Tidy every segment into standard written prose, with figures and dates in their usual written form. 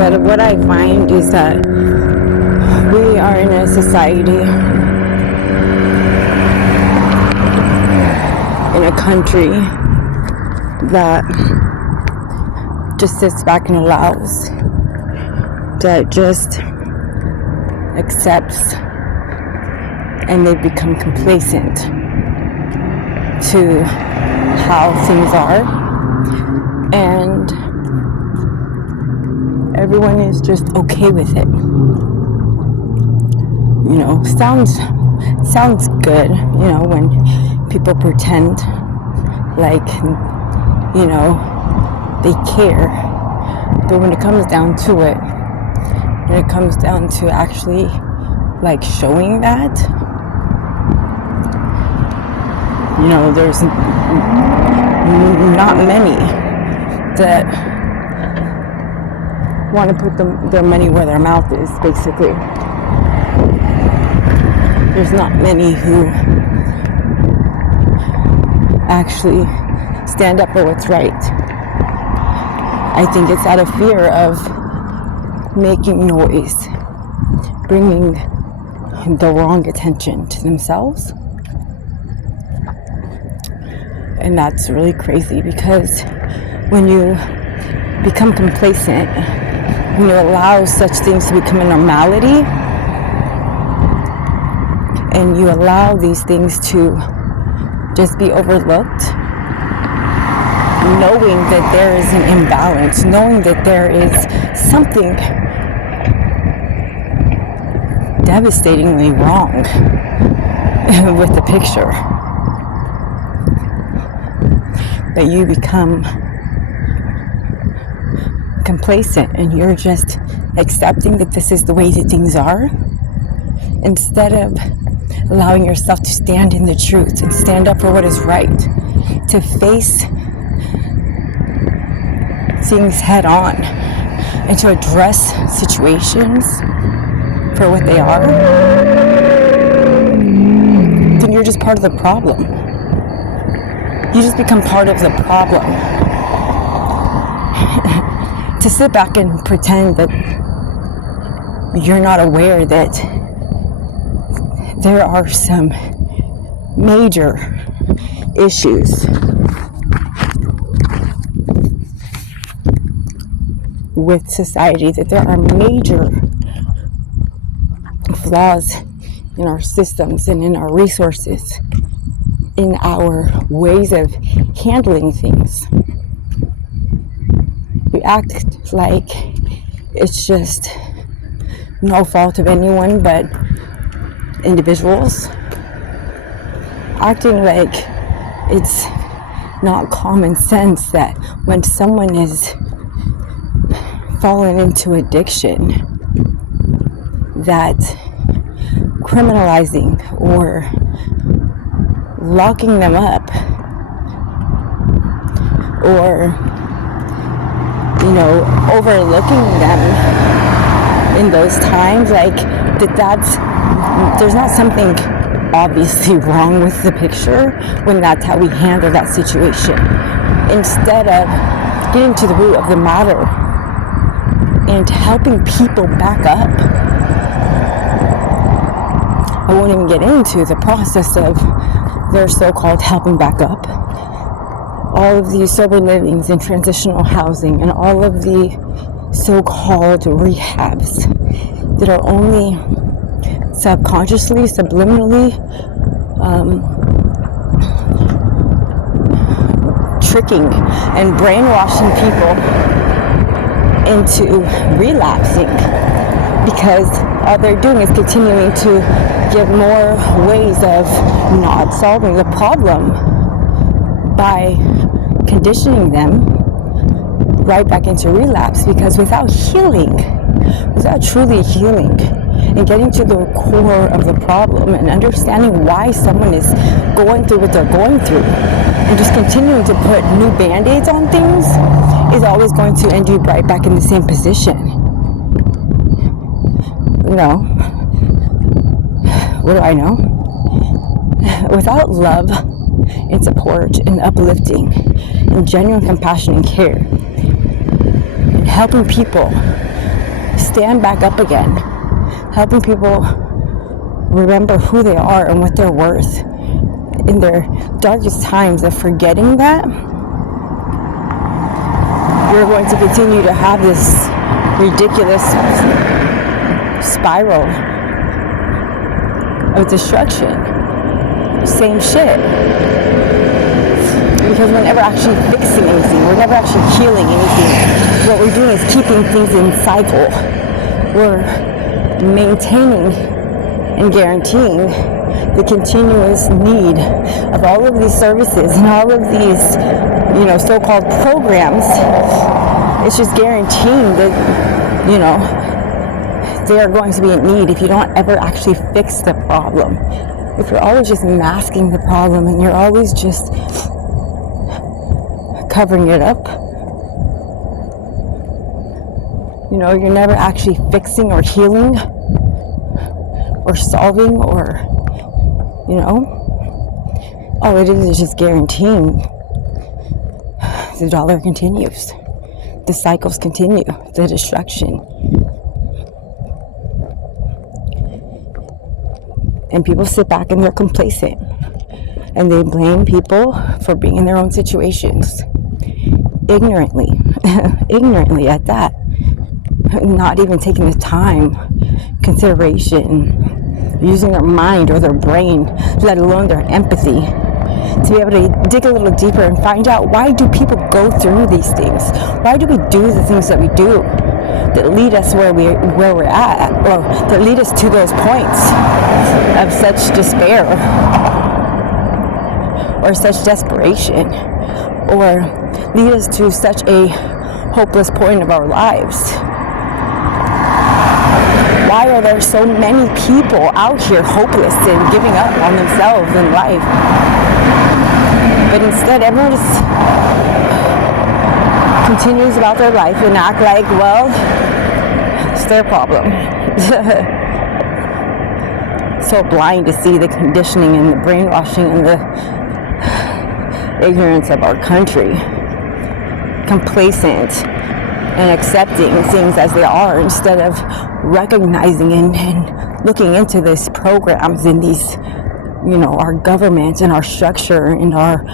But what I find is that we are in a society, in a country that just sits back and allows, that just accepts, and they become complacent to how things are, and everyone is just okay with it. You know, sounds good, you know, when people pretend like, you know, they care. But when it comes down to it, when it comes down to actually like showing that, you know, there's not many that want to put their money where their mouth is, basically. There's not many who actually stand up for what's right. I think it's out of fear of making noise, bringing the wrong attention to themselves. And that's really crazy, because when you become complacent, when you allow such things to become a normality, and you allow these things to just be overlooked, knowing that there is an imbalance, knowing that there is something devastatingly wrong with the picture, that you become complacent and you're just accepting that this is the way that things are, instead of allowing yourself to stand in the truth and stand up for what is right, to face things head on and to address situations for what they are, then you're just part of the problem. You just become part of the problem. To sit back and pretend that you're not aware that there are some major issues with society, that there are major flaws in our systems and in our resources, in our ways of handling things. We act like it's just no fault of anyone but individuals, acting like it's not common sense that when someone is fallen into addiction, that criminalizing or locking them up, or, you know, overlooking them in those times, like there's not something obviously wrong with the picture when that's how we handle that situation. Instead of getting to the root of the matter and helping people back up, I won't even get into the process of their so-called helping back up. All of these sober livings and transitional housing and all of the so-called rehabs that are only subconsciously, subliminally tricking and brainwashing people into relapsing, because all they're doing is continuing to give more ways of not solving the problem by conditioning them right back into relapse. Because without healing, without truly healing and getting to the core of the problem and understanding why someone is going through what they're going through, and just continuing to put new band-aids on things is always going to end you right back in the same position. No. What do I know? Without love and support and uplifting and genuine compassion and care and helping people stand back up again, helping people remember who they are and what they're worth in their darkest times of forgetting that. We're going to continue to have this ridiculous spiral of destruction. Same shit. Because we're never actually fixing anything. We're never actually healing anything. What we're doing is keeping things in cycle. We're maintaining and guaranteeing the continuous need of all of these services and all of these, so-called programs. It's just guaranteeing that, they are going to be in need if you don't ever actually fix the problem. If you're always just masking the problem and you're always just covering it up, you're never actually fixing or healing or solving or, all it is just guaranteeing the dollar continues. The cycles continue, the destruction. And people sit back and they're complacent. And they blame people for being in their own situations. Ignorantly. Ignorantly at that. Not even taking the time, consideration, using their mind or their brain, let alone their empathy, to be able to dig a little deeper and find out, why do people go through these things? Why do we do the things that we do that lead us where we're at, or that lead us to those points of such despair or such desperation, or lead us to such a hopeless point of our lives? Why are there so many people out here hopeless and giving up on themselves and life? But instead, everyone just continues about their life and act like, well, it's their problem. So blind to see the conditioning and the brainwashing and the ignorance of our country. Complacent and accepting things as they are, instead of recognizing and looking into these programs and these, our government and our structure and our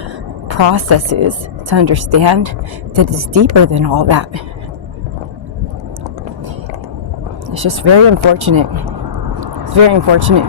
processes to understand that it's deeper than all that. It's just very unfortunate. It's very unfortunate.